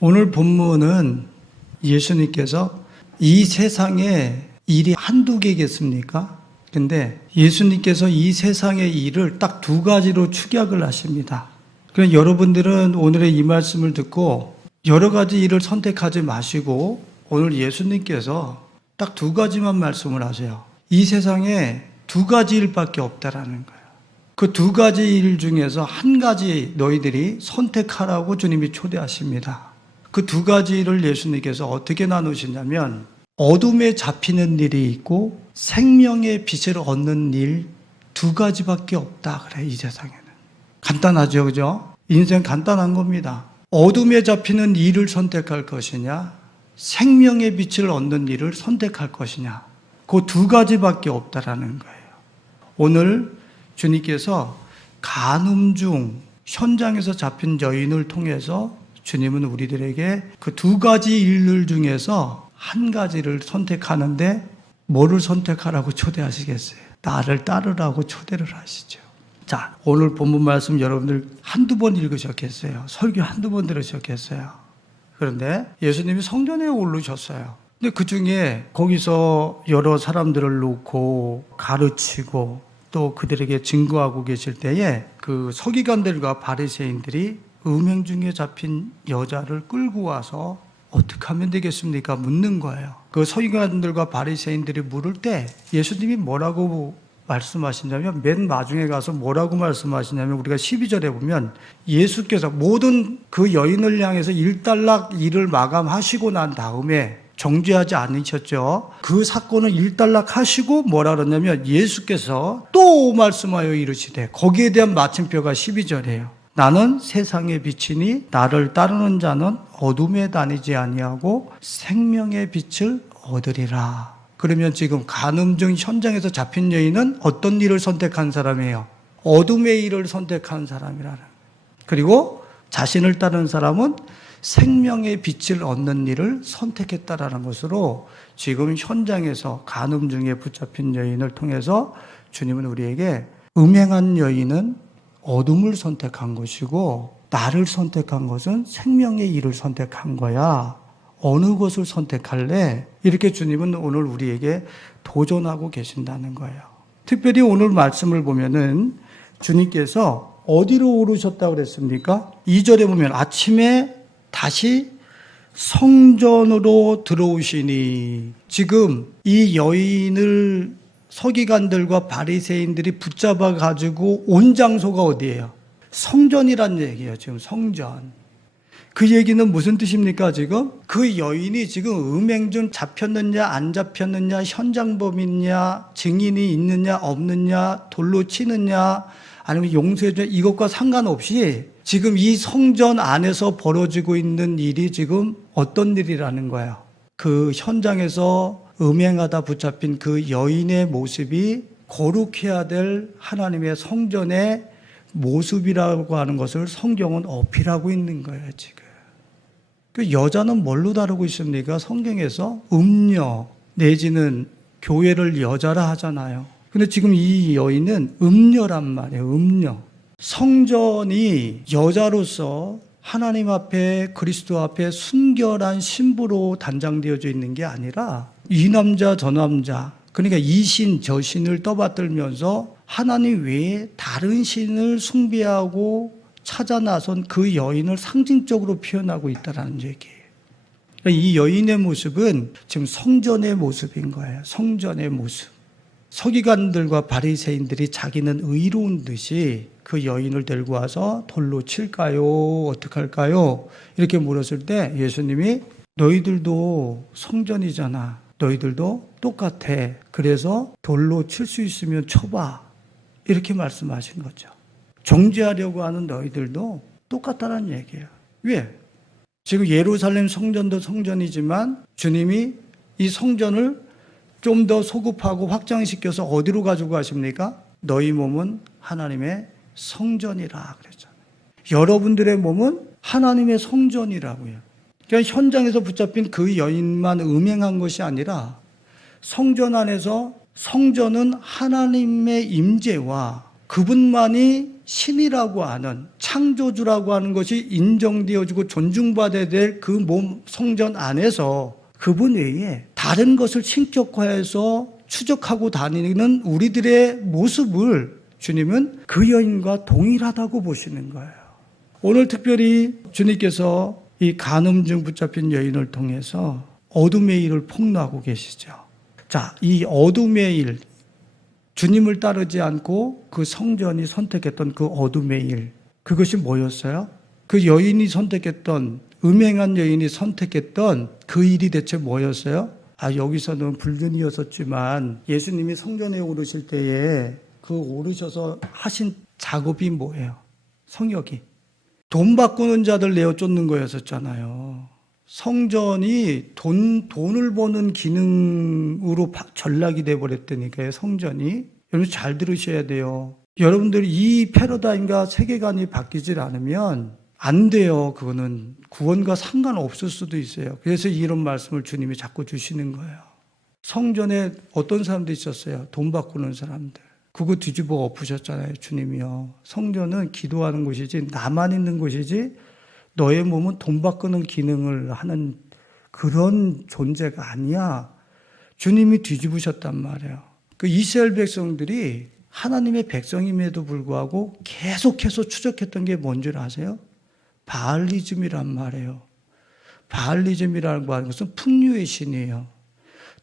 오늘 본문은 예수님께서 이 세상에 일이 한두 개겠습니까? 근데 예수님께서 이 세상의 일을 딱 두 가지로 축약을 하십니다. 그래서 여러분들은 오늘의 이 말씀을 듣고 여러 가지 일을 선택하지 마시고 오늘 예수님께서 딱 두 가지만 말씀을 하세요. 이 세상에 두 가지 일밖에 없다라는 거예요. 그 두 가지 일 중에서 한 가지 너희들이 선택하라고 주님이 초대하십니다. 그 두 가지 일을 예수님께서 어떻게 나누시냐면 어둠에 잡히는 일이 있고 생명의 빛을 얻는 일 두 가지밖에 없다 그래. 이 세상에는 간단하죠, 그죠? 인생 간단한 겁니다. 어둠에 잡히는 일을 선택할 것이냐, 생명의 빛을 얻는 일을 선택할 것이냐, 그 두 가지밖에 없다라는 거예요. 오늘 주님께서 간음 중 현장에서 잡힌 여인을 통해서 주님은 우리들에게 그 두 가지 일들 중에서 한 가지를 선택하는데 뭐를 선택하라고 초대하시겠어요? 나를 따르라고 초대를 하시죠. 자, 오늘 본문 말씀 여러분들 한두 번 읽으셨겠어요? 설교 한두 번 들으셨겠어요? 그런데 예수님이 성전에 오르셨어요. 근데 그 중에 거기서 여러 사람들을 놓고 가르치고 또 그들에게 증거하고 계실 때에 그 서기관들과 바리새인들이 음행 중에 잡힌 여자를 끌고 와서 어떻게 하면 되겠습니까? 묻는 거예요. 그 서기관들과 바리새인들이 물을 때 예수님이 뭐라고 말씀하시냐면 맨 마중에 가서 뭐라고 말씀하시냐면 우리가 12절에 보면 예수께서 모든 그 여인을 향해서 일단락 일을 마감하시고 난 다음에 정죄하지 않으셨죠. 그 사건을 일단락하시고 뭐라 그러냐면 예수께서 또 말씀하여 이르시되 거기에 대한 마침표가 12절이에요. 나는 세상의 빛이니 나를 따르는 자는 어둠에 다니지 아니하고 생명의 빛을 얻으리라. 그러면 지금 간음 중 현장에서 잡힌 여인은 어떤 일을 선택한 사람이에요? 어둠의 일을 선택한 사람이라는. 그리고 자신을 따르는 사람은 생명의 빛을 얻는 일을 선택했다라는 것으로 지금 현장에서 간음 중에 붙잡힌 여인을 통해서 주님은 우리에게 음행한 여인은 어둠을 선택한 것이고 나를 선택한 것은 생명의 일을 선택한 거야. 어느 것을 선택할래? 이렇게 주님은 오늘 우리에게 도전하고 계신다는 거예요. 특별히 오늘 말씀을 보면은 주님께서 어디로 오르셨다고 그랬습니까? 2절에 보면 아침에 다시 성전으로 들어오시니 지금 이 여인을 서기관들과 바리새인들이 붙잡아 가지고 온 장소가 어디예요? 성전이란 얘기예요. 지금 성전. 그 얘기는 무슨 뜻입니까? 지금 그 여인이 지금 음행 중 잡혔느냐 안 잡혔느냐, 현장범이냐, 증인이 있느냐 없느냐, 돌로 치느냐 아니면 용서해주냐, 이것과 상관없이 지금 이 성전 안에서 벌어지고 있는 일이 지금 어떤 일이라는 거예요? 그 현장에서 음행하다 붙잡힌 그 여인의 모습이 거룩해야 될 하나님의 성전의 모습이라고 하는 것을 성경은 어필하고 있는 거예요, 지금. 그 여자는 뭘로 다루고 있습니까? 성경에서 음녀 내지는 교회를 여자라 하잖아요. 근데 지금 이 여인은 음녀란 말이에요, 음녀. 성전이 여자로서 하나님 앞에 그리스도 앞에 순결한 신부로 단장되어져 있는 게 아니라 이 남자 저 남자, 그러니까 이 신 저 신을 떠받들면서 하나님 외에 다른 신을 숭배하고 찾아 나선 그 여인을 상징적으로 표현하고 있다는 얘기예요. 이 여인의 모습은 지금 성전의 모습인 거예요. 성전의 모습. 서기관들과 바리새인들이 자기는 의로운 듯이 그 여인을 데리고 와서 돌로 칠까요? 어떻게 할까요? 이렇게 물었을 때 예수님이 너희들도 성전이잖아. 너희들도 똑같아. 그래서 돌로 칠 수 있으면 쳐봐. 이렇게 말씀하신 거죠. 정죄하려고 하는 너희들도 똑같다는 얘기예요. 왜? 지금 예루살렘 성전도 성전이지만 주님이 이 성전을 좀 더 소급하고 확장시켜서 어디로 가지고 가십니까? 너희 몸은 하나님의 성전이라 그랬잖아요. 여러분들의 몸은 하나님의 성전이라고요. 그러니까 현장에서 붙잡힌 그 여인만 음행한 것이 아니라 성전 안에서 성전은 하나님의 임재와 그분만이 신이라고 하는 창조주라고 하는 것이 인정되어지고 존중받아야 될 그 몸 성전 안에서 그분 외에 다른 것을 신격화해서 추적하고 다니는 우리들의 모습을 주님은 그 여인과 동일하다고 보시는 거예요. 오늘 특별히 주님께서 이 간음증 붙잡힌 여인을 통해서 어둠의 일을 폭로하고 계시죠. 자, 이 어둠의 일, 주님을 따르지 않고 그 성전이 선택했던 그 어둠의 일, 그것이 뭐였어요? 그 여인이 선택했던, 음행한 여인이 선택했던 그 일이 대체 뭐였어요? 여기서는 불륜이었었지만 예수님이 성전에 오르실 때에 그 오르셔서 하신 작업이 뭐예요? 성역이. 돈 바꾸는 자들 내어 쫓는 거였었잖아요. 성전이 돈을 버는 기능으로 전락이 돼버렸다니까요, 성전이. 여러분 잘 들으셔야 돼요. 여러분들이 이 패러다임과 세계관이 바뀌질 않으면 안 돼요. 그거는 구원과 상관없을 수도 있어요. 그래서 이런 말씀을 주님이 자꾸 주시는 거예요. 성전에 어떤 사람들이 있었어요? 돈 바꾸는 사람들. 그거 뒤집어 엎으셨잖아요, 주님이요. 성전은 기도하는 곳이지, 나만 있는 곳이지, 너의 몸은 돈 바꾸는 기능을 하는 그런 존재가 아니야. 주님이 뒤집으셨단 말이에요. 그 이스라엘 백성들이 하나님의 백성임에도 불구하고 계속해서 추적했던 게 뭔 줄 아세요? 바알리즘이란 말이에요. 바알리즘이라는 것은 풍류의 신이에요.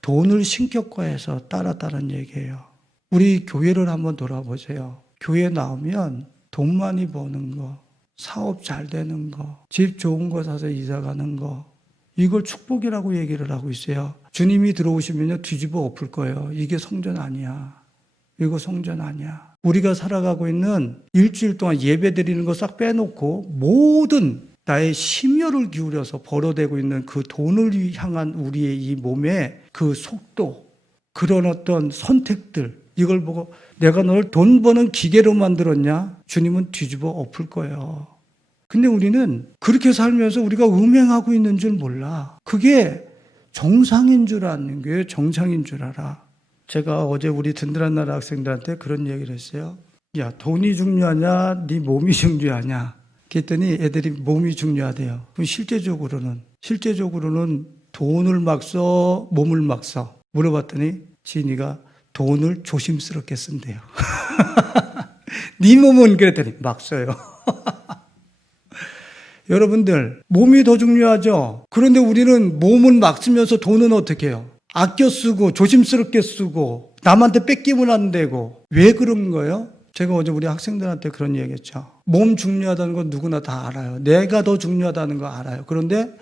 돈을 신격화해서 따랐다는 얘기예요. 우리 교회를 한번 돌아보세요. 교회 나오면 돈 많이 버는 거, 사업 잘 되는 거, 집 좋은 거 사서 이사 가는 거, 이걸 축복이라고 얘기를 하고 있어요. 주님이 들어오시면요, 뒤집어 엎을 거예요. 이게 성전 아니야. 이거 성전 아니야. 우리가 살아가고 있는 일주일 동안 예배 드리는 거 싹 빼놓고 모든 나의 심혈을 기울여서 벌어대고 있는 그 돈을 향한 우리의 이 몸의 그 속도, 그런 어떤 선택들, 이걸 보고 내가 너를 돈 버는 기계로 만들었냐? 주님은 뒤집어 엎을 거예요. 근데 우리는 그렇게 살면서 우리가 음행하고 있는 줄 몰라. 그게 정상인 줄 아는 거예요. 정상인 줄 알아. 제가 어제 우리 든든한 나라 학생들한테 그런 얘기를 했어요. 야, 돈이 중요하냐? 네 몸이 중요하냐? 그랬더니 애들이 몸이 중요하대요. 그럼 실제적으로는 돈을 막 써, 몸을 막 써. 물어봤더니 지인이가 돈을 조심스럽게 쓴대요. 네 몸은 그랬더니 막 써요. 여러분들, 몸이 더 중요하죠? 그런데 우리는 몸은 막 쓰면서 돈은 어떻게 해요? 아껴 쓰고 조심스럽게 쓰고 남한테 뺏기면 안 되고. 왜 그런 거예요? 제가 어제 우리 학생들한테 그런 얘기했죠. 몸 중요하다는 건 누구나 다 알아요. 내가 더 중요하다는 거 알아요. 그런데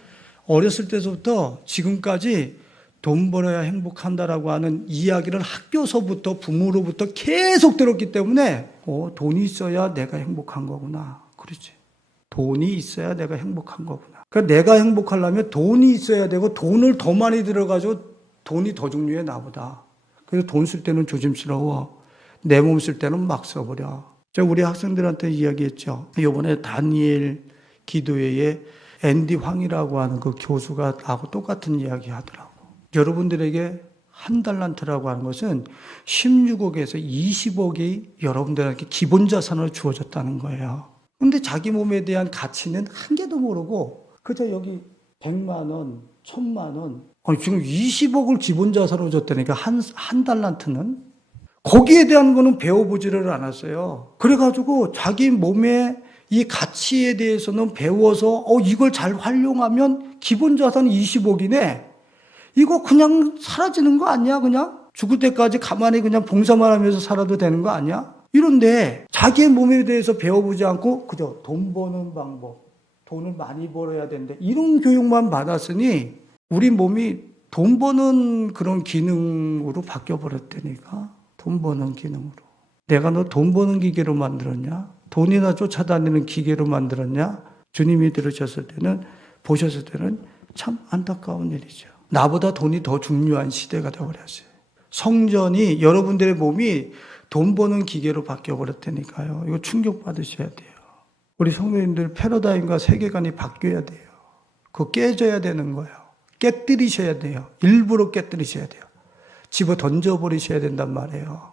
어렸을 때부터 지금까지 돈 벌어야 행복한다라고 하는 이야기를 학교서부터 부모로부터 계속 들었기 때문에 돈이 있어야 내가 행복한 거구나. 그렇지. 돈이 있어야 내가 행복한 거구나. 그러니까 내가 행복하려면 돈이 있어야 되고 돈을 더 많이 들어가지고 돈이 더 중요해 나보다. 그래서 돈 쓸 때는 조심스러워. 내 몸 쓸 때는 막 써버려. 제가 우리 학생들한테 이야기했죠. 이번에 다니엘 기도회에 앤디 황이라고 하는 그 교수가 나하고 똑같은 이야기 하더라고. 여러분들에게 한 달란트라고 하는 것은 16억에서 20억이 여러분들에게 기본 자산으로 주어졌다는 거예요. 근데 자기 몸에 대한 가치는 한 개도 모르고 그저 여기 100만 원, 1000만 원, 지금 20억을 기본 자산으로 줬다니까 한 달란트는 거기에 대한 거는 배워보지를 않았어요. 그래가지고 자기 몸의 이 가치에 대해서는 배워서 이걸 잘 활용하면 기본 자산 20억이네. 이거 그냥 사라지는 거 아니야? 그냥 죽을 때까지 가만히 그냥 봉사만 하면서 살아도 되는 거 아니야? 이런데 자기의 몸에 대해서 배워보지 않고 그저 돈 버는 방법, 돈을 많이 벌어야 된대. 이런 교육만 받았으니 우리 몸이 돈 버는 그런 기능으로 바뀌어버렸다니까. 돈 버는 기능으로. 내가 너 돈 버는 기계로 만들었냐? 돈이나 쫓아다니는 기계로 만들었냐? 주님이 들으셨을 때는, 보셨을 때는 참 안타까운 일이죠. 나보다 돈이 더 중요한 시대가 되어버렸어요. 성전이, 여러분들의 몸이 돈 버는 기계로 바뀌어버렸다니까요. 이거 충격받으셔야 돼요. 우리 성도님들 패러다임과 세계관이 바뀌어야 돼요. 그거 깨져야 되는 거예요. 깨뜨리셔야 돼요. 일부러 깨뜨리셔야 돼요. 집어 던져버리셔야 된단 말이에요.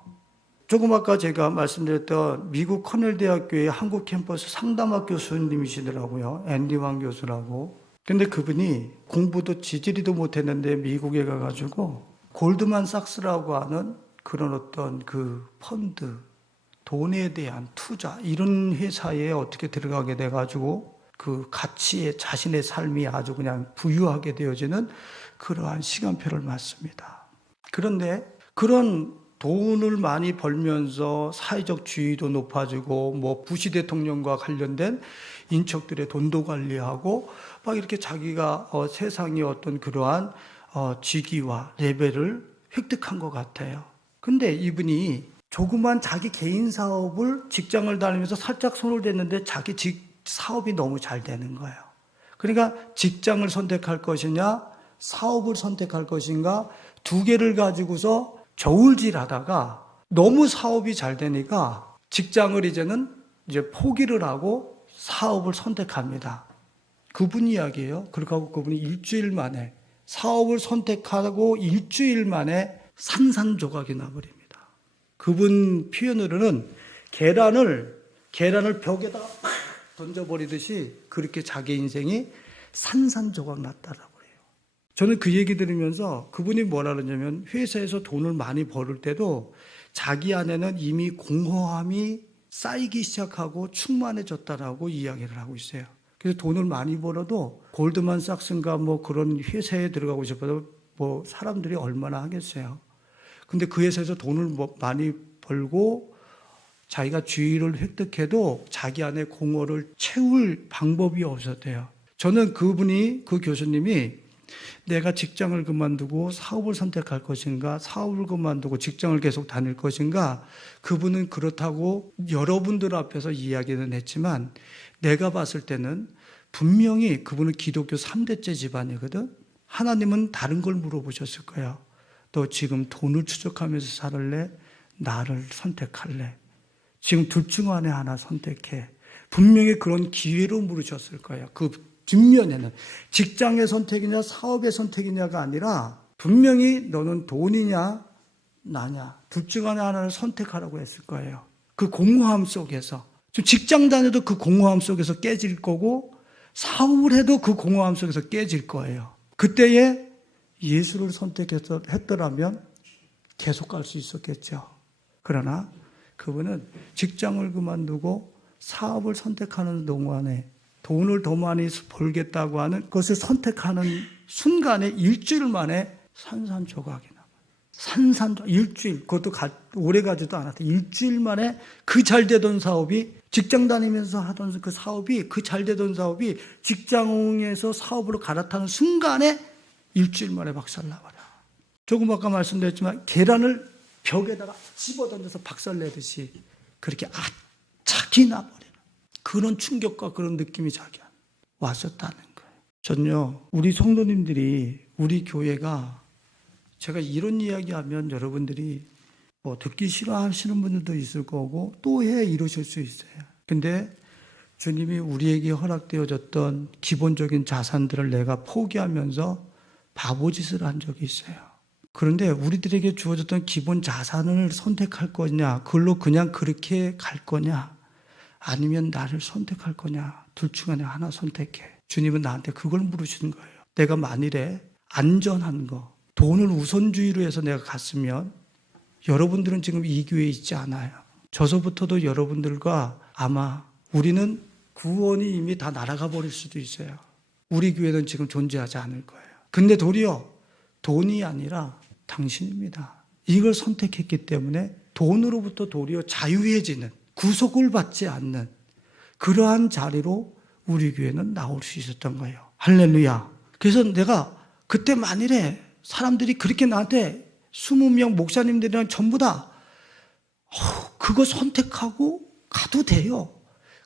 조금 아까 제가 말씀드렸던 미국 커넬 대학교의 한국 캠퍼스 상담학 교수님이시더라고요. 앤디 왕 교수라고. 근데 그분이 공부도 지지리도 못했는데 미국에 가가지고 골드만삭스라고 하는 그런 어떤 그 펀드, 돈에 대한 투자 이런 회사에 어떻게 들어가게 돼가지고 그 가치에 자신의 삶이 아주 그냥 부유하게 되어지는 그러한 시간표를 맞습니다. 그런데 그런 돈을 많이 벌면서 사회적 지위도 높아지고 뭐 부시 대통령과 관련된 인척들의 돈도 관리하고 막 이렇게 자기가 세상의 어떤 그러한 직위와 레벨을 획득한 것 같아요. 근데 이분이 조그만 자기 개인 사업을 직장을 다니면서 살짝 손을 댔는데 자기 사업이 너무 잘 되는 거예요. 그러니까 직장을 선택할 것이냐 사업을 선택할 것인가 두 개를 가지고서 저울질 하다가 너무 사업이 잘 되니까 직장을 이제 포기를 하고 사업을 선택합니다. 그분 이야기예요. 그렇게 하고 그분이 일주일 만에 사업을 선택하고 일주일 만에 산산조각이 나버립니다. 그분 표현으로는 계란을 벽에다가 팍 던져버리듯이 그렇게 자기 인생이 산산조각 났다라고 해요. 저는 그 얘기 들으면서 그분이 뭐라 그러냐면 회사에서 돈을 많이 벌을 때도 자기 안에는 이미 공허함이 쌓이기 시작하고 충만해졌다라고 이야기를 하고 있어요. 그래서 돈을 많이 벌어도 골드만삭스인가 뭐 그런 회사에 들어가고 싶어도 뭐 사람들이 얼마나 하겠어요. 근데 그 회사에서 돈을 많이 벌고 자기가 지위를 획득해도 자기 안에 공허를 채울 방법이 없었대요. 저는 그 교수님이 내가 직장을 그만두고 사업을 선택할 것인가, 사업을 그만두고 직장을 계속 다닐 것인가, 그분은 그렇다고 여러분들 앞에서 이야기는 했지만 내가 봤을 때는 분명히 그분은 기독교 3대째 집안이거든. 하나님은 다른 걸 물어보셨을 거야. 너 지금 돈을 추적하면서 살을래? 나를 선택할래? 지금 둘 중 안에 하나 선택해. 분명히 그런 기회로 물으셨을 거예요. 그 뒷면에는 직장의 선택이냐 사업의 선택이냐가 아니라 분명히 너는 돈이냐 나냐 둘 중 안에 하나를 선택하라고 했을 거예요. 그 공허함 속에서 지금 직장 다녀도 그 공허함 속에서 깨질 거고 사업을 해도 그 공허함 속에서 깨질 거예요. 그때에 예수를 선택했더라면 계속 갈 수 있었겠죠. 그러나 그분은 직장을 그만두고 사업을 선택하는 동안에 돈을 더 많이 벌겠다고 하는 것을 선택하는 순간에 일주일 만에 산산조각이 나요. 일주일, 그것도 오래 가지도 않았대. 일주일 만에 그 잘 되던 사업이 직장 다니면서 하던 그 사업이 그 잘 되던 사업이 직장에서 사업으로 갈아타는 순간에 일주일 만에 박살나버려. 조금 아까 말씀드렸지만 계란을 벽에다가 집어던져서 박살내듯이 그렇게 아차기 나버리는 그런 충격과 그런 느낌이 자기 안에 왔었다는 거예요. 전요 우리 성도님들이 우리 교회가 제가 이런 이야기하면 여러분들이 뭐 듣기 싫어하시는 분들도 있을 거고 또 해 이러실 수 있어요. 근데 주님이 우리에게 허락되어졌던 기본적인 자산들을 내가 포기하면서 바보짓을 한 적이 있어요. 그런데 우리들에게 주어졌던 기본 자산을 선택할 거냐, 그걸로 그냥 그렇게 갈 거냐, 아니면 나를 선택할 거냐, 둘 중 안에 하나 선택해. 주님은 나한테 그걸 물으시는 거예요. 내가 만일에 안전한 거, 돈을 우선주의로 해서 내가 갔으면 여러분들은 지금 이 교회에 있지 않아요. 저서부터도 여러분들과 아마 우리는 구원이 이미 다 날아가 버릴 수도 있어요. 우리 교회는 지금 존재하지 않을 거예요. 근데 도리어 돈이 아니라 당신입니다. 이걸 선택했기 때문에 돈으로부터 도리어 자유해지는, 구속을 받지 않는 그러한 자리로 우리 교회는 나올 수 있었던 거예요. 할렐루야. 그래서 내가 그때 만일에 사람들이 그렇게 나한테 20명 목사님들이랑 전부 다 그거 선택하고 가도 돼요.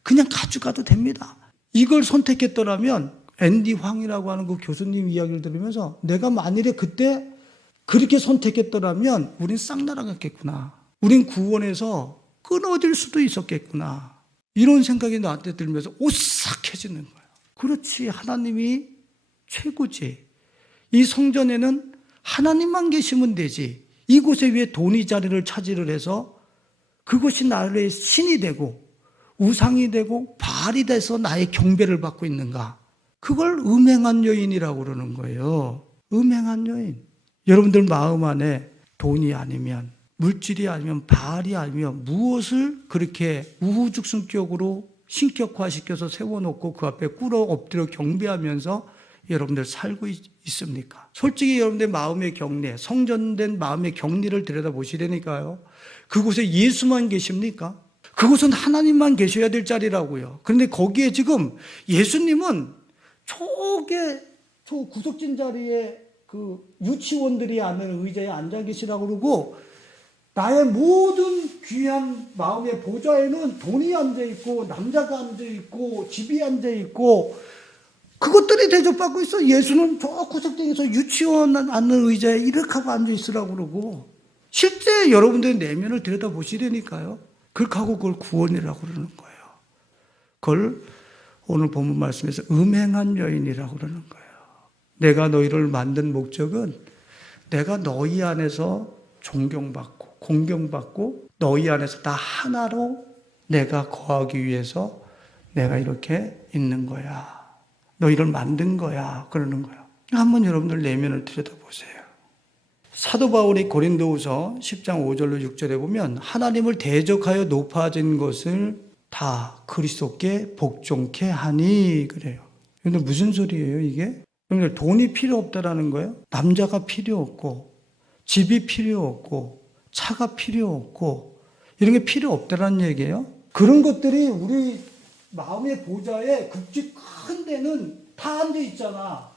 그냥 가져가도 됩니다. 이걸 선택했더라면 앤디 황이라고 하는 그 교수님 이야기를 들으면서 내가 만일에 그때 그렇게 선택했더라면 우린 싹 날아갔겠구나. 우린 구원에서 끊어질 수도 있었겠구나. 이런 생각이 나한테 들면서 오싹해지는 거예요. 그렇지, 하나님이 최고지. 이 성전에는 하나님만 계시면 되지. 이곳에 왜 돈이 자리를 차지를 해서 그것이 나의 신이 되고 우상이 되고 바알이 돼서 나의 경배를 받고 있는가? 그걸 음행한 여인이라고 그러는 거예요. 음행한 여인. 여러분들 마음 안에 돈이 아니면, 물질이 아니면, 바알이 아니면 무엇을 그렇게 우후죽순격으로 신격화시켜서 세워놓고 그 앞에 꿇어 엎드려 경배하면서 여러분들 살고 있습니까? 솔직히 여러분들 마음의 격리, 성전된 마음의 격리를 들여다보시려니까요. 그곳에 예수만 계십니까? 그곳은 하나님만 계셔야 될 자리라고요. 그런데 거기에 지금 예수님은 저 구석진 자리에 그 유치원들이 앉는 의자에 앉아 계시라고 그러고, 나의 모든 귀한 마음의 보좌에는 돈이 앉아 있고, 남자가 앉아 있고, 집이 앉아 있고, 그것들이 대접받고 있어. 예수는 저 구석진에서 유치원 앉는 의자에 이렇게 하고 앉아 있으라고 그러고, 실제 여러분들의 내면을 들여다보시려니까요. 그렇게 하고 그걸 구원이라고 그러는 거예요. 그걸 오늘 본문 말씀에서 음행한 여인이라고 그러는 거예요. 내가 너희를 만든 목적은 내가 너희 안에서 존경받고 공경받고 너희 안에서 다 하나로 내가 거하기 위해서 내가 이렇게 있는 거야. 너희를 만든 거야. 그러는 거예요. 한번 여러분들 내면을 들여다보세요. 사도 바울이 고린도후서 10장 5절로 6절에 보면 하나님을 대적하여 높아진 것을 다 그리스도께 복종케 하니 그래요. 근데 무슨 소리예요 이게? 여러분들 돈이 필요 없다라는 거예요? 남자가 필요 없고 집이 필요 없고 차가 필요 없고 이런 게 필요 없다라는 얘기예요? 그런 것들이 우리 마음의 보좌에 굵직 큰 데는 다 앉아 있잖아.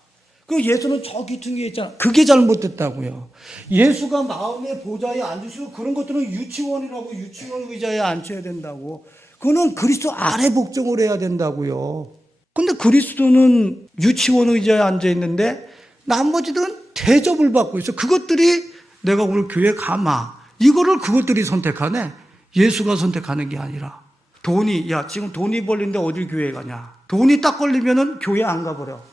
그 예수는 저 귀퉁이에 있잖아. 그게 잘못됐다고요. 예수가 마음의 보좌에 앉으시고 그런 것들은 유치원이라고 유치원 의자에 앉혀야 된다고. 그거는 그리스도 아래 복종을 해야 된다고요. 근데 그리스도는 유치원 의자에 앉아 있는데 나머지들은 대접을 받고 있어. 그것들이 내가 오늘 교회 가마. 이거를 그것들이 선택하네. 예수가 선택하는 게 아니라. 돈이, 야, 지금 돈이 벌리는데 어딜 교회 가냐. 돈이 딱 걸리면은 교회 안 가버려.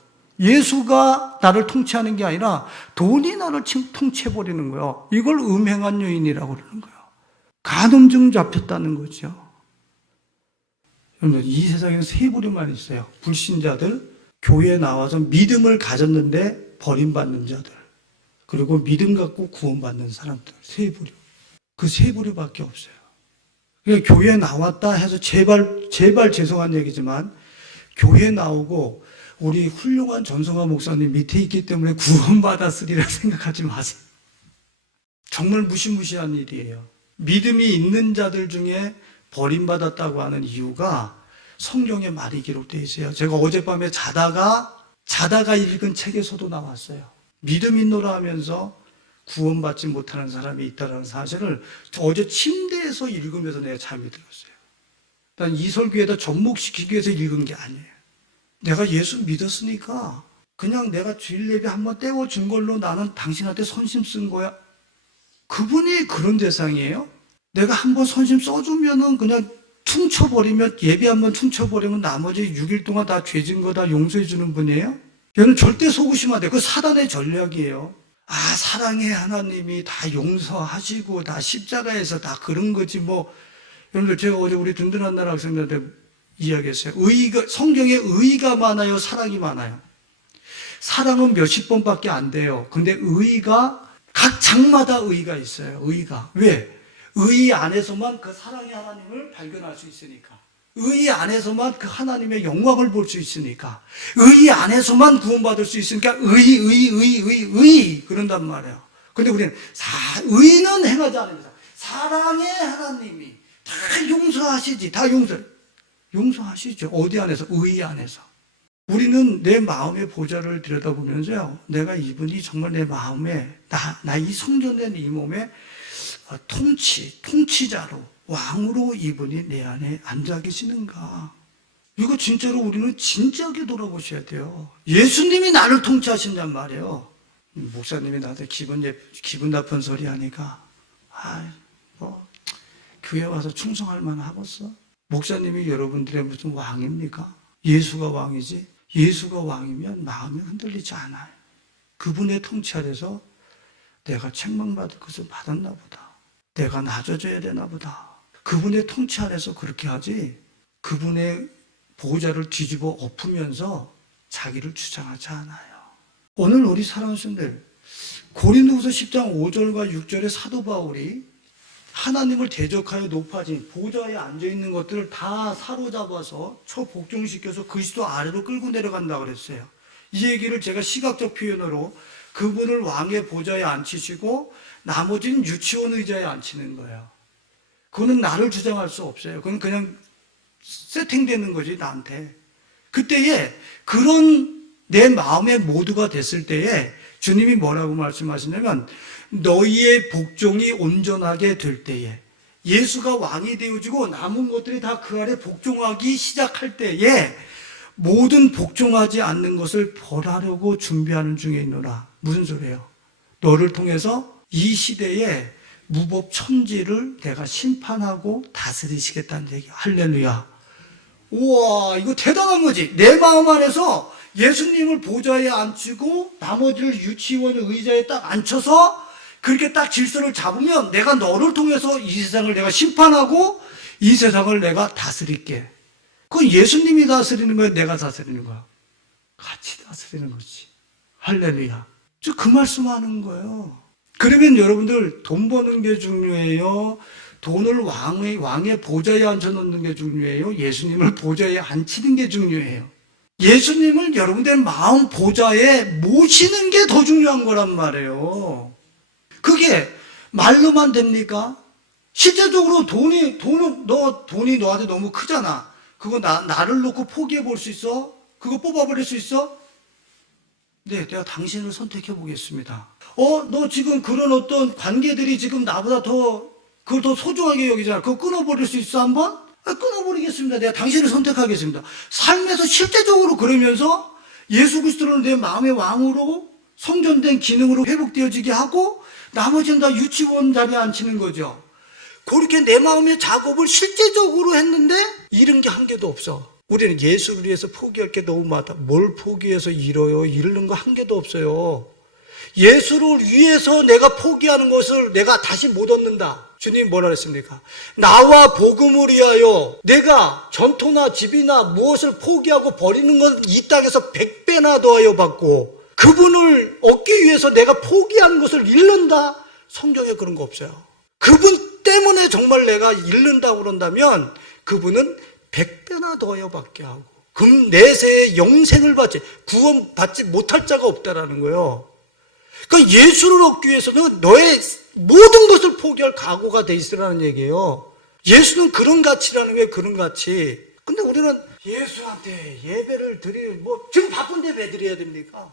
예수가 나를 통치하는 게 아니라 돈이 나를 통치해버리는 거예요. 이걸 음행한 여인이라고 그러는 거예요. 간음증 잡혔다는 거죠. 여러분, 이 세상에는 세 부류만 있어요. 불신자들, 교회에 나와서 믿음을 가졌는데 버림받는 자들, 그리고 믿음 갖고 구원받는 사람들. 세 부류. 그 세 부류밖에 없어요. 그러니까 교회에 나왔다 해서 제발 죄송한 얘기지만 교회에 나오고 우리 훌륭한 전성화 목사님 밑에 있기 때문에 구원받았으리라 생각하지 마세요. 정말 무시무시한 일이에요. 믿음이 있는 자들 중에 버림받았다고 하는 이유가 성경에 말이 기록되어 있어요. 제가 어젯밤에 자다가 읽은 책에서도 나왔어요. 믿음 있노라 하면서 구원받지 못하는 사람이 있다는 사실을 어제 침대에서 읽으면서 내가 잠이 들었어요. 난 이 설교에다 접목시키기 위해서 읽은 게 아니에요. 내가 예수 믿었으니까 그냥 내가 주일 예배 한번 떼워준 걸로 나는 당신한테 선심 쓴 거야. 그분이 그런 대상이에요? 내가 한번 선심 써주면은 그냥 퉁쳐버리면, 예배 한번 퉁쳐버리면 나머지 6일 동안 다 죄진 거 다 용서해 주는 분이에요? 얘는 절대 속으시면 안 돼요. 그 사단의 전략이에요. 아, 사랑의 하나님이 다 용서하시고 다 십자가에서 다 그런 거지 뭐. 여러분들 제가 어제 우리 든든한 나라 학생들한테 이야기했어요. 성경에 의가 많아요, 사랑이 많아요. 사랑은 몇십 번밖에 안 돼요. 근데 의가 각 장마다 의가 있어요. 의가. 왜? 의 안에서만 그 사랑의 하나님을 발견할 수 있으니까. 의 안에서만 그 하나님의 영광을 볼 수 있으니까. 의 안에서만 구원받을 수 있으니까 의 그런단 말이에요. 근데 우리는 의는 행하지 않습니다. 사랑의 하나님이 다 용서하시지. 다 용서하시죠. 어디 안에서? 의 안에서. 우리는 내 마음의 보좌를 들여다보면서요, 내가 이분이 정말 내 마음에 나 이 성전된 이 몸에 통치자로, 왕으로 이분이 내 안에 앉아 계시는가. 이거 진짜로 우리는 진지하게 돌아보셔야 돼요. 예수님이 나를 통치하신단 말이에요. 목사님이 나한테 기분 나쁜 소리 하니까, 교회 와서 충성할 만하겠어? 목사님이 여러분들의 무슨 왕입니까? 예수가 왕이지. 예수가 왕이면 마음이 흔들리지 않아요. 그분의 통치 아래서 내가 책망받을 것을 받았나 보다. 내가 낮아져야 되나 보다. 그분의 통치 안에서 그렇게 하지, 그분의 보호자를 뒤집어 엎으면서 자기를 주장하지 않아요. 오늘 우리 사랑하는 분들, 고린도후서 10장 5절과 6절에 사도 바울이 하나님을 대적하여 높아진 보좌에 앉아있는 것들을 다 사로잡아서 초복종시켜서 그리스도 아래로 끌고 내려간다 그랬어요. 이 얘기를 제가 시각적 표현으로 그분을 왕의 보좌에 앉히시고 나머지는 유치원 의자에 앉히는 거예요. 그거는 나를 주장할 수 없어요. 그건 그냥 세팅되는 거지, 나한테. 그때에 그런 내 마음의 모두가 됐을 때에 주님이 뭐라고 말씀하시냐면, 너희의 복종이 온전하게 될 때에, 예수가 왕이 되어지고 남은 것들이 다 그 아래 복종하기 시작할 때에 모든 복종하지 않는 것을 벌하려고 준비하는 중에 있노라. 무슨 소리예요? 너를 통해서 이 시대에 무법 천지를 내가 심판하고 다스리시겠다는 얘기야. 할렐루야. 우와, 이거 대단한 거지. 내 마음 안에서 예수님을 보좌에 앉히고 나머지를 유치원 의자에 딱 앉혀서 그렇게 딱 질서를 잡으면 내가 너를 통해서 이 세상을 내가 심판하고 이 세상을 내가 다스릴게. 그건 예수님이 다스리는 거야, 내가 다스리는 거야? 같이 다스리는 거지. 할렐루야. 그 말씀 하는 거예요. 그러면 여러분들, 돈 버는 게 중요해요? 돈을 왕의 보좌에 앉혀놓는 게 중요해요? 예수님을 보좌에 앉히는 게 중요해요? 예수님을 여러분들 마음 보좌에 모시는 게 더 중요한 거란 말이에요. 그게 말로만 됩니까? 실제적으로 돈이 너한테 너무 크잖아. 그거 나를 놓고 포기해 볼 수 있어? 그거 뽑아버릴 수 있어? 네, 내가 당신을 선택해 보겠습니다. 너 지금 그런 어떤 관계들이 지금 나보다 그걸 더 소중하게 여기잖아. 그거 끊어버릴 수 있어, 한번? 끊어버리겠습니다. 내가 당신을 선택하겠습니다. 삶에서 실제적으로 그러면서 예수 그리스도를 내 마음의 왕으로 성전된 기능으로 회복되어지게 하고 나머지는 다 유치원 자리에 앉히는 거죠. 그렇게 내 마음의 작업을 실제적으로 했는데 잃은 게 한 개도 없어. 우리는 예수를 위해서 포기할 게 너무 많다. 뭘 포기해서 잃어요? 잃는 거 한 개도 없어요. 예수를 위해서 내가 포기하는 것을 내가 다시 못 얻는다. 주님이 뭐라 그랬습니까? 나와 복음을 위하여 내가 전토나 집이나 무엇을 포기하고 버리는 건 이 땅에서 100배나 더하여 받고, 그분을 얻기 위해서 내가 포기하는 것을 잃는다? 성경에 그런 거 없어요. 그분 때문에 정말 내가 잃는다고 그런다면 그분은 100배나 더하여 받게 하고 금 내세의 영생을 받지, 구원받지 못할 자가 없다라는 거예요. 그러니까 예수를 얻기 위해서는 너의 모든 것을 포기할 각오가 돼 있으라는 얘기예요. 예수는 그런 가치라는 거예요, 그런 가치. 근데 우리는 예수한테 예배를 지금 바쁜데 왜 드려야 됩니까?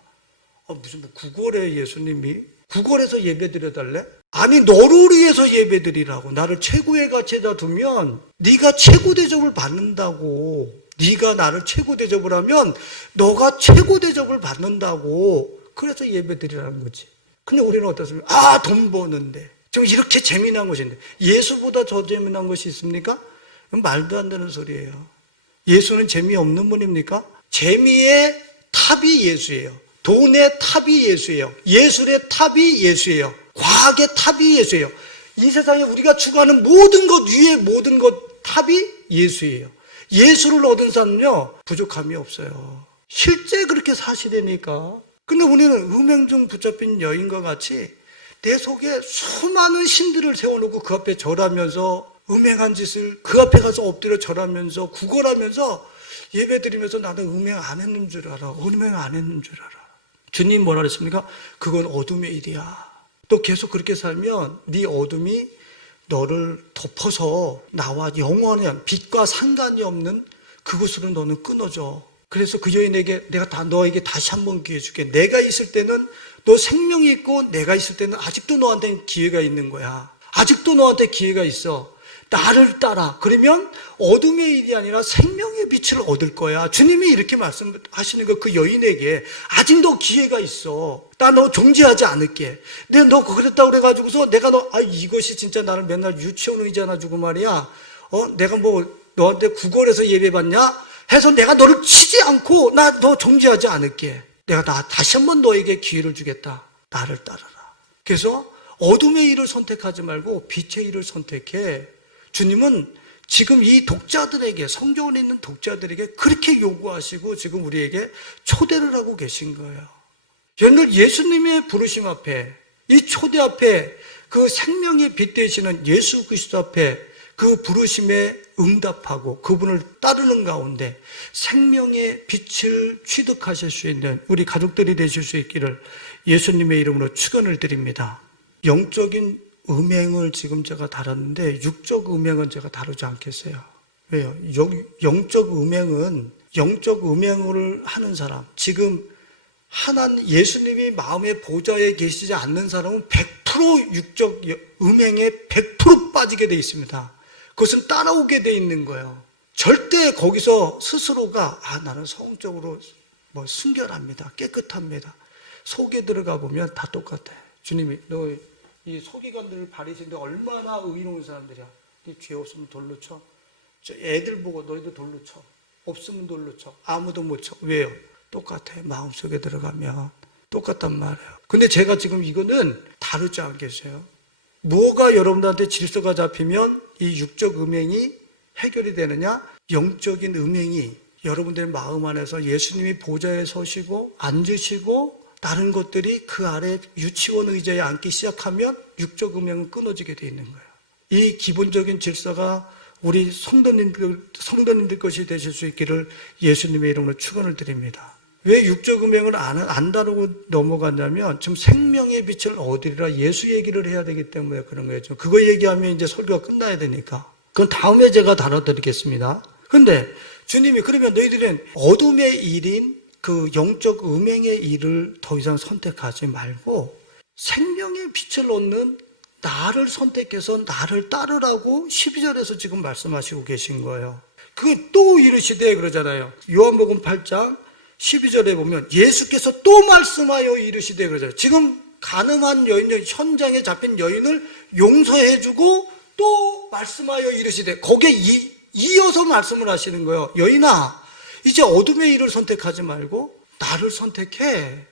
무슨 구걸에 예수님이? 구걸에서 예배 드려달래? 아니, 너를 위해서 예배 드리라고. 나를 최고의 가치에다 두면 네가 최고 대접을 받는다고. 네가 나를 최고 대접을 하면 너가 최고 대접을 받는다고. 그래서 예배 드리라는 거지. 근데 우리는 어떻습니까? 돈 버는데. 지금 이렇게 재미난 것인데. 예수보다 더 재미난 것이 있습니까? 말도 안 되는 소리예요. 예수는 재미없는 분입니까? 재미의 탑이 예수예요. 돈의 탑이 예수예요. 예술의 탑이 예수예요. 과학의 탑이 예수예요. 이 세상에 우리가 추구하는 모든 것 위에 모든 것 탑이 예수예요. 예수를 얻은 사람은요, 부족함이 없어요. 실제 그렇게 사시되니까. 근데 우리는 음행 중 붙잡힌 여인과 같이 내 속에 수많은 신들을 세워놓고 그 앞에 절하면서 음행한 짓을 그 앞에 가서 엎드려 절하면서 구걸하면서 예배드리면서 나는 음행 안 했는 줄 알아. 음행 안 했는 줄 알아. 주님 뭐라 그랬습니까? 그건 어둠의 일이야. 또 계속 그렇게 살면 네 어둠이 너를 덮어서 나와 영원한 빛과 상관이 없는 그곳으로 너는 끊어져. 그래서 그 여인에게 내가 너에게 다시 한번 기회 줄게. 내가 있을 때는 너 생명이 있고 내가 있을 때는 아직도 너한테 기회가 있는 거야. 아직도 너한테 기회가 있어. 나를 따라. 그러면 어둠의 일이 아니라 생명의 빛을 얻을 거야. 주님이 이렇게 말씀하시는 거, 그 여인에게 아직 너 기회가 있어. 나 너 정죄하지 않을게. 내가 너 그랬다고 그래가지고서 내가 이것이 진짜 나를 맨날 유치원 의자나 주고 말이야. 내가 너한테 구걸해서 예배 받냐? 해서 내가 너를 치지 않고 나 너 정죄하지 않을게. 내가 다시 한번 너에게 기회를 주겠다. 나를 따라라. 그래서 어둠의 일을 선택하지 말고 빛의 일을 선택해. 주님은 지금 이 독자들에게, 성경에 있는 독자들에게 그렇게 요구하시고 지금 우리에게 초대를 하고 계신 거예요. 여러분들 예수님의 부르심 앞에, 이 초대 앞에, 그 생명의 빛 되시는 예수 그리스도 앞에 그 부르심에 응답하고 그분을 따르는 가운데 생명의 빛을 취득하실 수 있는 우리 가족들이 되실 수 있기를 예수님의 이름으로 축원을 드립니다. 영적인 음행을 지금 제가 다뤘는데 육적 음행은 제가 다루지 않겠어요. 왜요? 영적 음행을 하는 사람, 지금 예수님이 마음의 보좌에 계시지 않는 사람은 100% 육적 음행에 100% 빠지게 돼 있습니다. 그것은 따라오게 돼 있는 거예요. 절대 거기서 스스로가 나는 성적으로 순결합니다, 깨끗합니다. 속에 들어가 보면 다 똑같아요. 주님이 너 이 소기관들을 바리시는데 얼마나 의로운 사람들이야. 죄 없으면 돌로 쳐. 저 애들 보고 너희도 돌로 쳐. 없으면 돌로 쳐. 아무도 못 쳐. 왜요? 똑같아요. 마음속에 들어가면 똑같단 말이에요. 근데 제가 지금 이거는 다루지 않겠어요. 뭐가 여러분들한테 질서가 잡히면 이 육적 음행이 해결이 되느냐? 영적인 음행이 여러분들의 마음 안에서 예수님이 보좌에 서시고 앉으시고 다른 것들이 그 아래 유치원 의자에 앉기 시작하면 육적 음행은 끊어지게 되어 있는 거예요. 이 기본적인 질서가 우리 성도님들 것이 되실 수 있기를 예수님의 이름으로 축원을 드립니다. 왜 육적 음행을 안 다루고 넘어갔냐면 지금 생명의 빛을 얻으리라 예수 얘기를 해야 되기 때문에 그런 거예요. 그거 얘기하면 이제 설교가 끝나야 되니까. 그건 다음에 제가 다뤄드리겠습니다. 근데 주님이 그러면 너희들은 어둠의 일인 그 영적 음행의 일을 더 이상 선택하지 말고 생명의 빛을 얻는 나를 선택해서 나를 따르라고 12절에서 지금 말씀하시고 계신 거예요. 그게 또 이르시되 그러잖아요. 요한복음 8장 12절에 보면 예수께서 또 말씀하여 이르시되 그러잖아요. 지금 가늠한 여인, 현장에 잡힌 여인을 용서해주고 또 말씀하여 이르시되 거기에 이어서 말씀을 하시는 거예요. 여인아, 이제 어둠의 일을 선택하지 말고 나를 선택해.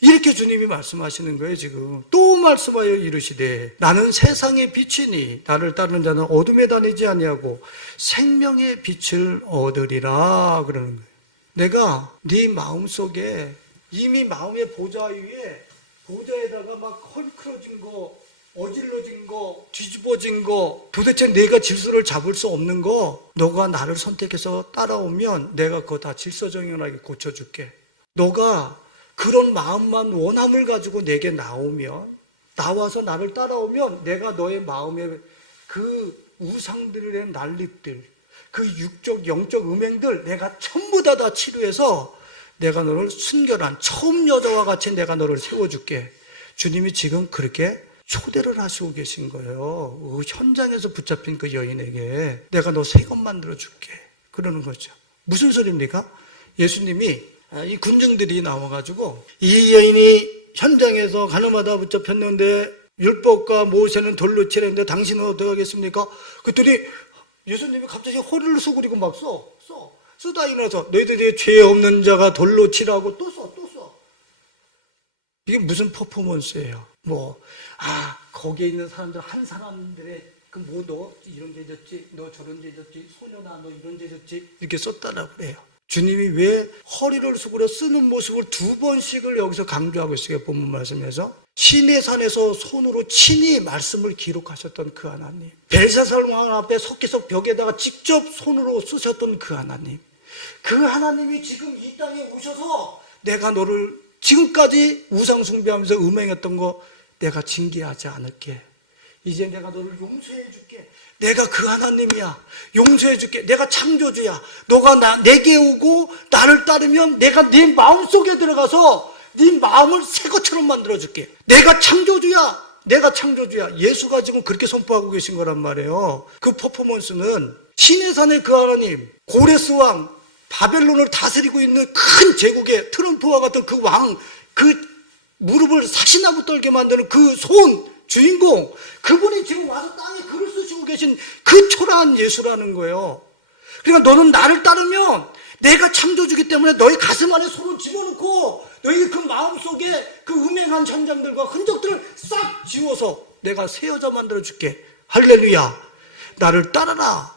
이렇게 주님이 말씀하시는 거예요. 지금 또 말씀하여 이르시되 나는 세상의 빛이니 나를 따르는 자는 어둠에 다니지 아니하고 생명의 빛을 얻으리라 그러는 거예요. 내가 네 마음속에 이미 마음의 보좌 위에 보좌에다가 막 헐크러진 거, 어질러진 거, 뒤집어진 거, 도대체 내가 질서를 잡을 수 없는 거, 너가 나를 선택해서 따라오면 내가 그거 다 질서정연하게 고쳐줄게. 너가 그런 마음만 원함을 가지고 내게 나와서 나를 따라오면 내가 너의 마음에 그 우상들의 난립들, 그 육적, 영적 음행들 내가 전부 다 치료해서 내가 너를 순결한 처음 여자와 같이 내가 너를 세워줄게. 주님이 지금 그렇게 초대를 하시고 계신 거예요. 그 현장에서 붙잡힌 그 여인에게 내가 너 새 것 만들어줄게. 그러는 거죠. 무슨 소리입니까? 예수님이 이 군중들이 나와가지고 이 여인이 현장에서 가늠하다 붙잡혔는데 율법과 모세는 돌로 치라는데 당신은 어떻게 하겠습니까? 그랬더니 예수님이 갑자기 허리를 수그리고 막 쓰다 일어나서 너희들이 죄 없는 자가 돌로 치라고 또 써. 이게 무슨 퍼포먼스예요? 거기에 있는 사람들 한 사람들의 너 이런 죄 졌지, 너 저런 죄 졌지, 소녀나 너 이런 죄 졌지 이렇게 썼다라고 그래요. 주님이 왜 허리를 수그려 쓰는 모습을 2번씩을 여기서 강조하고 있어요. 본문 말씀에서 시내산에서 손으로 친히 말씀을 기록하셨던 그 하나님, 벨사살 왕 앞에 석기석 벽에다가 직접 손으로 쓰셨던 그 하나님, 그 하나님이 지금 이 땅에 오셔서 내가 너를 지금까지 우상 숭배하면서 음행했던 거 내가 징계하지 않을게. 이제 내가 너를 용서해 줄게. 내가 그 하나님이야. 용서해 줄게. 내가 창조주야. 너가 내게 오고 나를 따르면 내가 네 마음속에 들어가서 네 마음을 새 것처럼 만들어 줄게. 내가 창조주야. 내가 창조주야. 예수가 지금 그렇게 선포하고 계신 거란 말이에요. 그 퍼포먼스는 시내산의 그 하나님, 고레스 왕, 바벨론을 다스리고 있는 큰 제국의 트럼프와 같은 그 왕, 그 무릎을 사시나무 떨게 만드는 그 주인공, 그분이 지금 와서 땅에 글을 쓰시고 계신 그 초라한 예수라는 거예요. 그러니까 너는 나를 따르면 내가 창조주기 때문에 너희 가슴 안에 손을 집어넣고 너희 그 마음속에 그 음행한 현장들과 흔적들을 싹 지워서 내가 새 여자 만들어줄게. 할렐루야. 나를 따라라.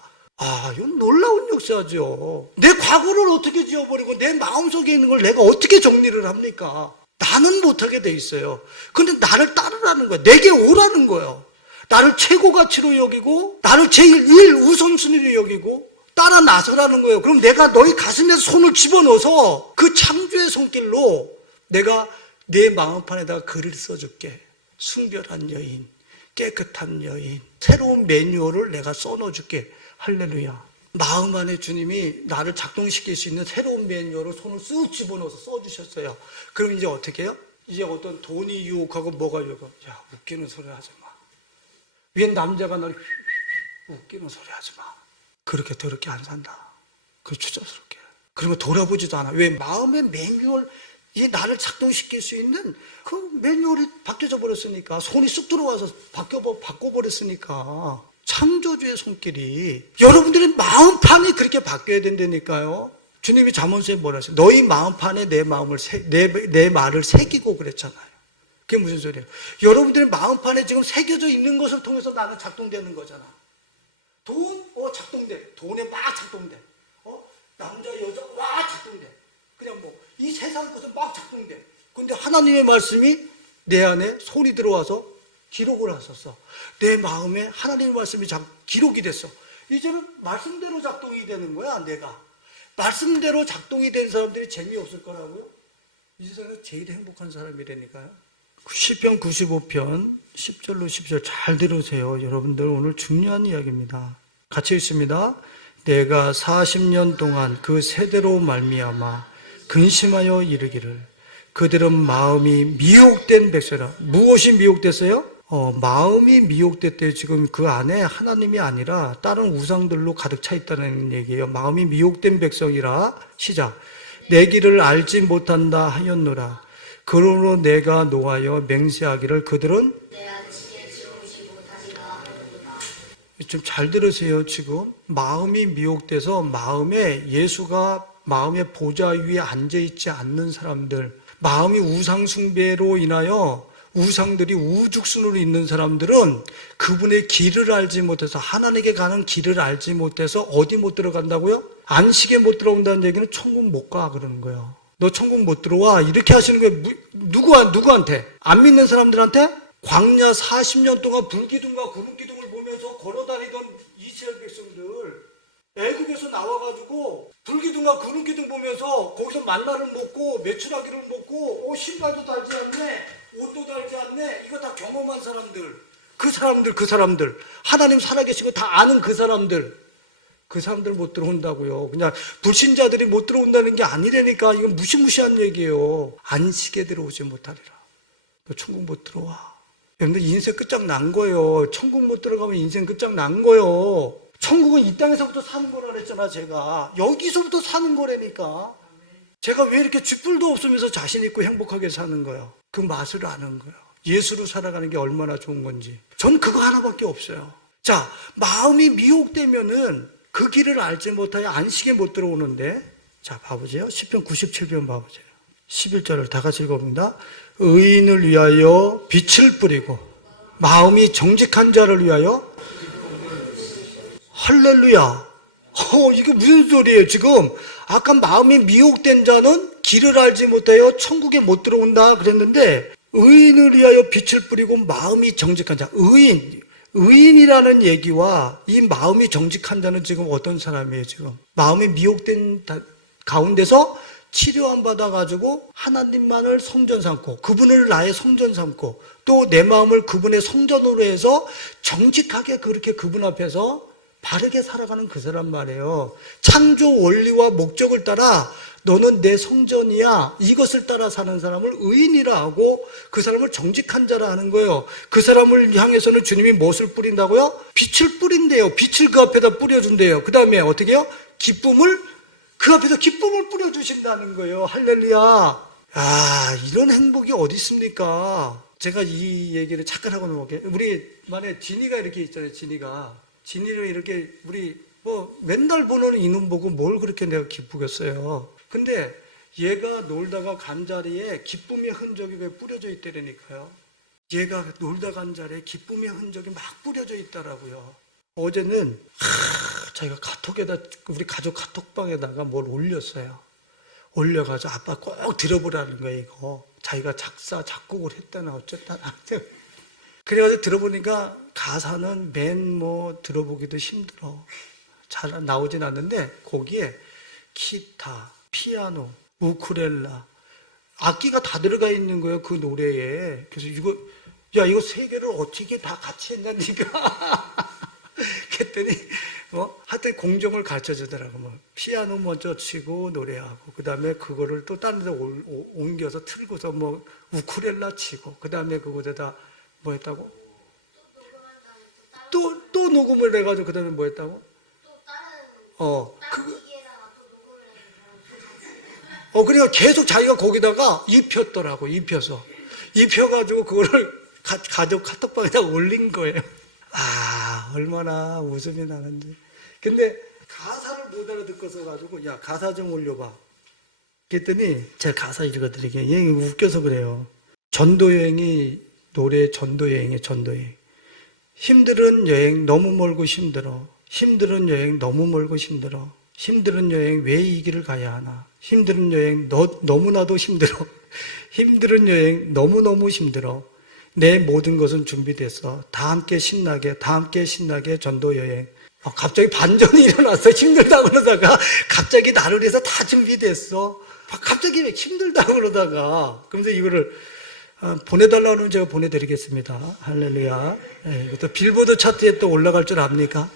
이건 놀라운 역사죠. 내 과거를 어떻게 지워버리고 내 마음속에 있는 걸 내가 어떻게 정리를 합니까? 나는 못하게 돼 있어요. 근데 나를 따르라는 거야. 내게 오라는 거예요. 나를 최고 가치로 여기고 나를 제일 우선순위로 여기고 따라 나서라는 거예요. 그럼 내가 너희 가슴에 손을 집어넣어서 그 창조의 손길로 내가 내 마음판에다가 글을 써줄게. 순결한 여인, 깨끗한 여인, 새로운 매뉴얼을 내가 써넣어줄게. 할렐루야. 마음 안에 주님이 나를 작동시킬 수 있는 새로운 매뉴얼을 손을 쑥 집어넣어서 써주셨어요. 그럼 이제 어떻게 해요? 이제 어떤 돈이 유혹하고 뭐가 유혹하고, 야, 웃기는 소리 하지 마. 왜 남자가 날 웃기는 소리 하지 마. 그렇게 더럽게 안 산다. 그 추잡스럽게. 그러면 돌아보지도 않아. 왜? 마음의 매뉴얼, 이 나를 작동시킬 수 있는 그 매뉴얼이 바뀌어져 버렸으니까. 손이 쑥 들어와서 바꿔버렸으니까. 창조주의 손길이 여러분들의 마음판이 그렇게 바뀌어야 된다니까요. 주님이 잠언서에 뭐라 하세요? 너희 마음판에 내 말을 새기고 그랬잖아요. 그게 무슨 소리예요? 여러분들의 마음판에 지금 새겨져 있는 것을 통해서 나는 작동되는 거잖아. 돈, 작동돼. 돈에 막 작동돼. 남자, 여자, 막 작동돼. 그냥 이 세상 것은 막 작동돼. 근데 하나님의 말씀이 내 안에 손이 들어와서 기록을 하셨어. 내 마음에 하나님의 말씀이 기록이 됐어. 이제는 말씀대로 작동이 되는 거야, 내가. 말씀대로 작동이 된 사람들이 재미없을 거라고요? 이 세상에서 제일 행복한 사람이라니까요. 시편 95편 10절로 10절 잘 들으세요. 여러분들 오늘 중요한 이야기입니다. 같이 읽습니다. 내가 40년 동안 그 세대로 말미암아 근심하여 이르기를 그들은 마음이 미혹된 백성이라. 무엇이 미혹됐어요? 마음이 미혹됐대요. 지금 그 안에 하나님이 아니라 다른 우상들로 가득 차 있다는 얘기예요. 마음이 미혹된 백성이라. 시작. 내 길을 알지 못한다 하였노라. 그러므로 내가 노하여 맹세하기를 그들은 좀 잘 들으세요. 지금 마음이 미혹돼서 마음에 예수가 마음의 보좌 위에 앉아있지 않는 사람들, 마음이 우상 숭배로 인하여 우상들이 우죽순으로 있는 사람들은 그분의 길을 알지 못해서, 하나님께 가는 길을 알지 못해서 어디 못 들어간다고요? 안식에 못 들어온다는 얘기는 천국 못 가 그러는 거예요. 너 천국 못 들어와 이렇게 하시는 거예요. 누구한테? 안 믿는 사람들한테? 광야 40년 동안 불기둥과 구름기둥을 보면서 걸어다니던 이스라엘 백성들, 애국에서 나와가지고 불기둥과 구름기둥 보면서 거기서 만나를 먹고 메추라기를 먹고 신발도 달지 않네, 옷도 달지 않네, 이거 다 경험한 사람들, 그 사람들 하나님 살아계신 거 다 아는 그 사람들 못 들어온다고요. 그냥 불신자들이 못 들어온다는 게 아니라니까. 이건 무시무시한 얘기예요. 안식에 들어오지 못하리라. 너 천국 못 들어와. 여러분들 인생 끝장난 거예요. 천국 못 들어가면 인생 끝장난 거예요. 천국은 이 땅에서부터 사는 거라 그랬잖아. 제가 여기서부터 사는 거라니까. 제가 왜 이렇게 쥐뿔도 없으면서 자신 있고 행복하게 사는 거예요? 그 맛을 아는 거예요. 예수로 살아가는 게 얼마나 좋은 건지. 전 그거 하나밖에 없어요. 자, 마음이 미혹되면은 그 길을 알지 못하여 안식에 못 들어오는데, 자, 봐보세요. 시편 97편 봐보세요. 11절을 다 같이 읽어봅니다. 의인을 위하여 빛을 뿌리고 마음이 정직한 자를 위하여. 할렐루야. 이게 무슨 소리예요 지금? 아까 마음이 미혹된 자는 길을 알지 못하여 천국에 못 들어온다 그랬는데, 의인을 위하여 빛을 뿌리고 마음이 정직한 자. 의인이라는 얘기와 이 마음이 정직한 자는 지금 어떤 사람이에요? 지금 마음이 미혹된 가운데서 치료함 받아가지고 하나님만을 성전 삼고 그분을 나의 성전 삼고 또 내 마음을 그분의 성전으로 해서 정직하게 그렇게 그분 앞에서 바르게 살아가는 그 사람 말이에요. 창조 원리와 목적을 따라 너는 내 성전이야, 이것을 따라 사는 사람을 의인이라 하고 그 사람을 정직한 자라 하는 거예요. 그 사람을 향해서는 주님이 무엇을 뿌린다고요? 빛을 뿌린대요. 빛을 그 앞에다 뿌려준대요. 그 다음에 어떻게 해요? 그 앞에서 기쁨을 뿌려주신다는 거예요. 할렐루야. 이런 행복이 어디 있습니까? 제가 이 얘기를 잠깐 하고 넘어갈게요. 우리 만에 진이가 이렇게 있잖아요. 진이를 이렇게 우리 맨날 보는 이놈 보고 뭘 그렇게 내가 기쁘겠어요. 근데 얘가 놀다가 간 자리에 기쁨의 흔적이 왜 뿌려져 있다라니까요. 얘가 놀다 간 자리에 기쁨의 흔적이 막 뿌려져 있더라고요. 어제는 자기가 카톡에다 우리 가족 카톡방에다가 뭘 올렸어요. 올려가지고 아빠 꼭 들어보라는 거예요. 이거 자기가 작곡을 했다나 어쨌다. 그래가지고 들어보니까 가사는 들어보기도 힘들어. 잘 나오진 않는데 거기에 기타, 피아노, 우쿨렐라, 악기가 다 들어가 있는 거예요. 그 노래에. 그래서 이거 세 개를 어떻게 다 같이 했냐니까. 그랬더니 하여튼 공정을 가르쳐 주더라고. 피아노 먼저 치고 노래하고 그 다음에 그거를 또 다른 데 옮겨서 틀고서 우쿨렐라 치고 그 다음에 그거에다 뭐 했다고? 또 녹음을 해가지고 그 다음에 뭐 했다고? 그러니까 계속 자기가 거기다가 입혔더라고. 입혀가지고 그거를 가족 카톡방에다 올린 거예요. 얼마나 웃음이 나는지. 근데 가사를 못 알아듣고서 가지고 야 가사 좀 올려봐. 그랬더니 제가 가사 읽어드릴게요. 얘 웃겨서 그래요. 전도여행이 노래 전도여행이에요. 전도여행. 힘든 여행 너무 멀고 힘들어. 힘든 여행 너무 멀고 힘들어. 힘든 여행 왜 이 길을 가야 하나. 힘든 여행 너무나도 힘들어. 힘든 여행 너무너무 힘들어. 내 모든 것은 준비됐어. 다 함께 신나게 전도 여행. 갑자기 반전이 일어났어. 힘들다고 그러다가 갑자기 나를 위해서 다 준비됐어. 갑자기 힘들다고 그러다가 그러면서 이거를 보내달라고 하면 제가 보내드리겠습니다. 할렐루야. 또 빌보드 차트에 또 올라갈 줄 압니까?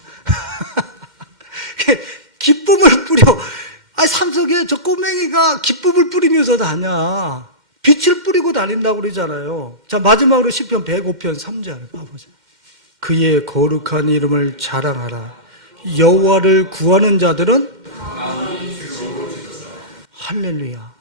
기쁨을 뿌려. 삶 속에 저 꼬맹이가 기쁨을 뿌리면서 다녀. 빛을 뿌리고 다닌다고 그러잖아요. 자, 마지막으로 시편 105편 3절 봐보자. 그의 거룩한 이름을 자랑하라. 여호와를 구하는 자들은 할렐루야.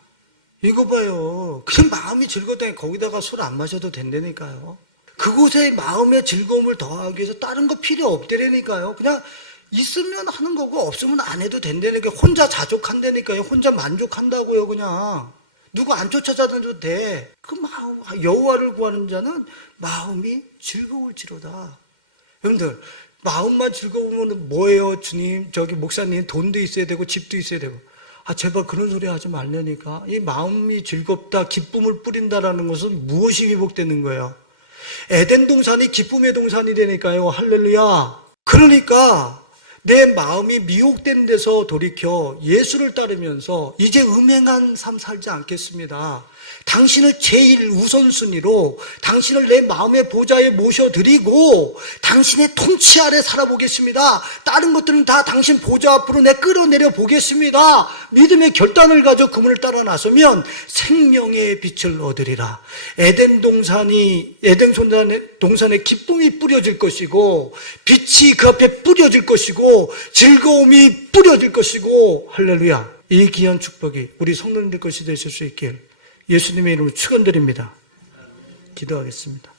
이거 봐요. 그냥 마음이 즐거웠다니 거기다가 술 안 마셔도 된다니까요. 그곳에 마음의 즐거움을 더하기 위해서 다른 거 필요 없다니까요. 그냥 있으면 하는 거고 없으면 안 해도 된다니까요. 혼자 자족한다니까요. 혼자 만족한다고요. 그냥 누구 안 쫓아다녀도 돼. 그 마음, 여호와를 구하는 자는 마음이 즐거울지로다. 여러분들 마음만 즐거우면 뭐예요? 주님, 목사님 돈도 있어야 되고 집도 있어야 되고. 제발 그런 소리 하지 말라니까. 이 마음이 즐겁다, 기쁨을 뿌린다라는 것은 무엇이 회복되는 거예요? 에덴 동산이 기쁨의 동산이 되니까요. 할렐루야. 그러니까 내 마음이 미혹된 데서 돌이켜 예수를 따르면서 이제 음행한 삶 살지 않겠습니다. 당신을 제일 우선순위로 당신을 내 마음의 보좌에 모셔드리고 당신의 통치 아래 살아보겠습니다. 다른 것들은 다 당신 보좌 앞으로 내 끌어내려 보겠습니다. 믿음의 결단을 가져 그분을 따라 나서면 생명의 빛을 얻으리라. 에덴 동산에 기쁨이 뿌려질 것이고 빛이 그 앞에 뿌려질 것이고 즐거움이 뿌려질 것이고 할렐루야. 이 귀한 축복이 우리 성도님들 것이 되실 수 있길 예수님의 이름으로 축원드립니다. 기도하겠습니다.